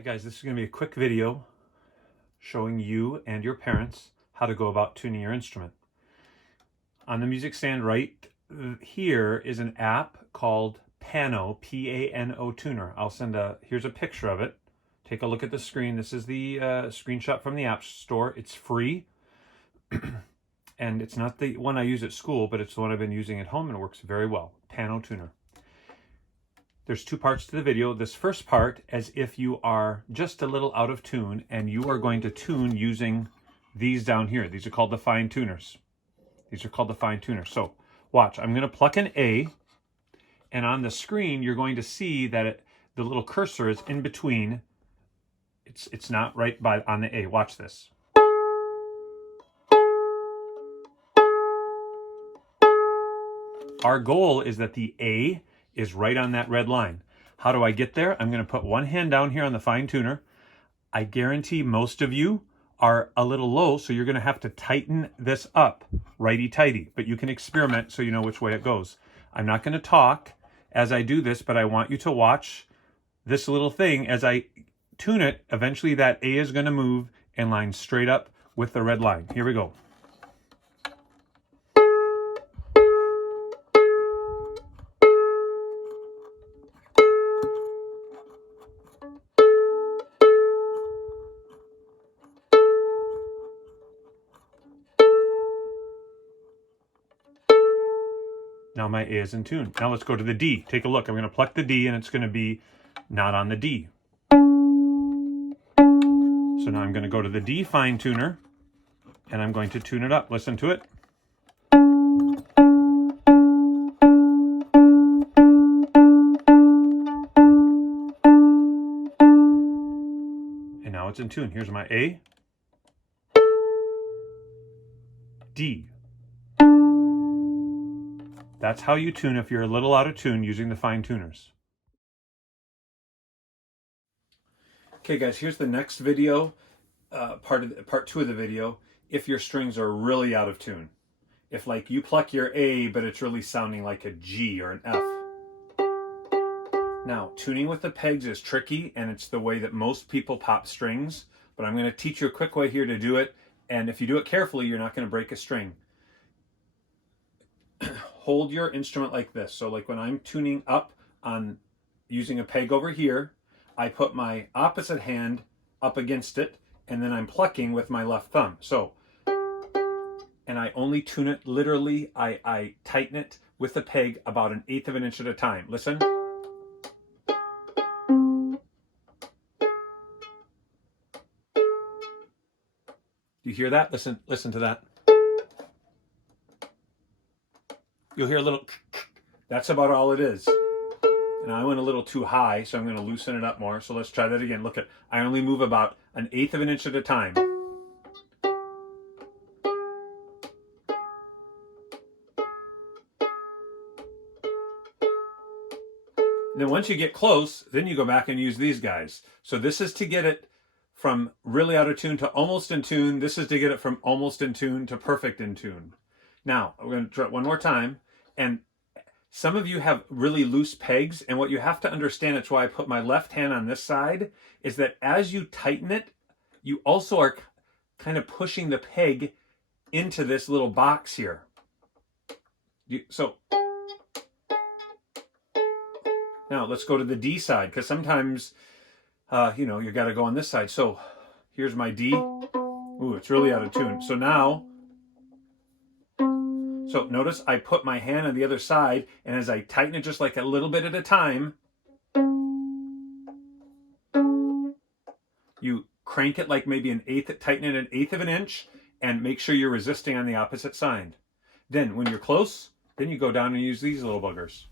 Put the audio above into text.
Hi guys, this is going to be a quick video showing you and your parents how to go about tuning your instrument. On the music stand right here is an app called Pano, P-A-N-O tuner. Here's a picture of it. Take a look at the screen. This is the screenshot from the App Store. It's free. And it's not the one I use at school, but it's the one I've been using at home and it works very well. Pano tuner. There's two parts to the video. This first part, as if you are just a little out of tune and you are going to tune using these down here. These are called the fine tuners. So watch, I'm going to pluck an A, and on the screen you're going to see that the little cursor is in between. It's not right on the A. Watch this. Our goal is that the A is right on that red line. How do I get there? I'm going to put one hand down here on the fine tuner. I guarantee most of you are a little low, so you're going to have to tighten this up, righty-tighty, but you can experiment so you know which way it goes. I'm not going to talk as I do this, but I want you to watch this little thing as I tune it. Eventually that A is going to move and line straight up with the red line. Here we go. Now my A is in tune. Now let's go to the D. Take a look. I'm going to pluck the D and it's going to be not on the D. So now I'm going to go to the D fine tuner and I'm going to tune it up. Listen to it. And now it's in tune. Here's my A, D. That's how you tune if you're a little out of tune using the fine tuners. Okay guys, here's the next video, part two of the video, if your strings are really out of tune. If like you pluck your A, but it's really sounding like a G or an F. Now, tuning with the pegs is tricky and it's the way that most people pop strings, but I'm going to teach you a quick way here to do it. And if you do it carefully, you're not going to break a string. Hold your instrument like this. So like when I'm tuning up on using a peg over here, I put my opposite hand up against it and then I'm plucking with my left thumb. So, and I only tune it literally, I tighten it with the peg about 1/8 of an inch at a time. Listen. You hear that? Listen to that. You'll hear a little, that's about all it is. And I went a little too high, so I'm going to loosen it up more. So let's try that again. Look, I only move about 1/8 of an inch at a time. And then once you get close, then you go back and use these guys. So this is to get it from really out of tune to almost in tune. This is to get it from almost in tune to perfect in tune. Now, we're going to try it one more time. And some of you have really loose pegs, and what you have to understand, it's why I put my left hand on this side, is that as you tighten it, you also are kind of pushing the peg into this little box here. So now let's go to the D side, because sometimes, you got to go on this side. So here's my D. Ooh, it's really out of tune. So now, so notice I put my hand on the other side, and as I tighten it just like a little bit at a time, you crank it like maybe tighten it 1/8 of an inch, and make sure you're resisting on the opposite side. Then when you're close, then you go down and use these little buggers.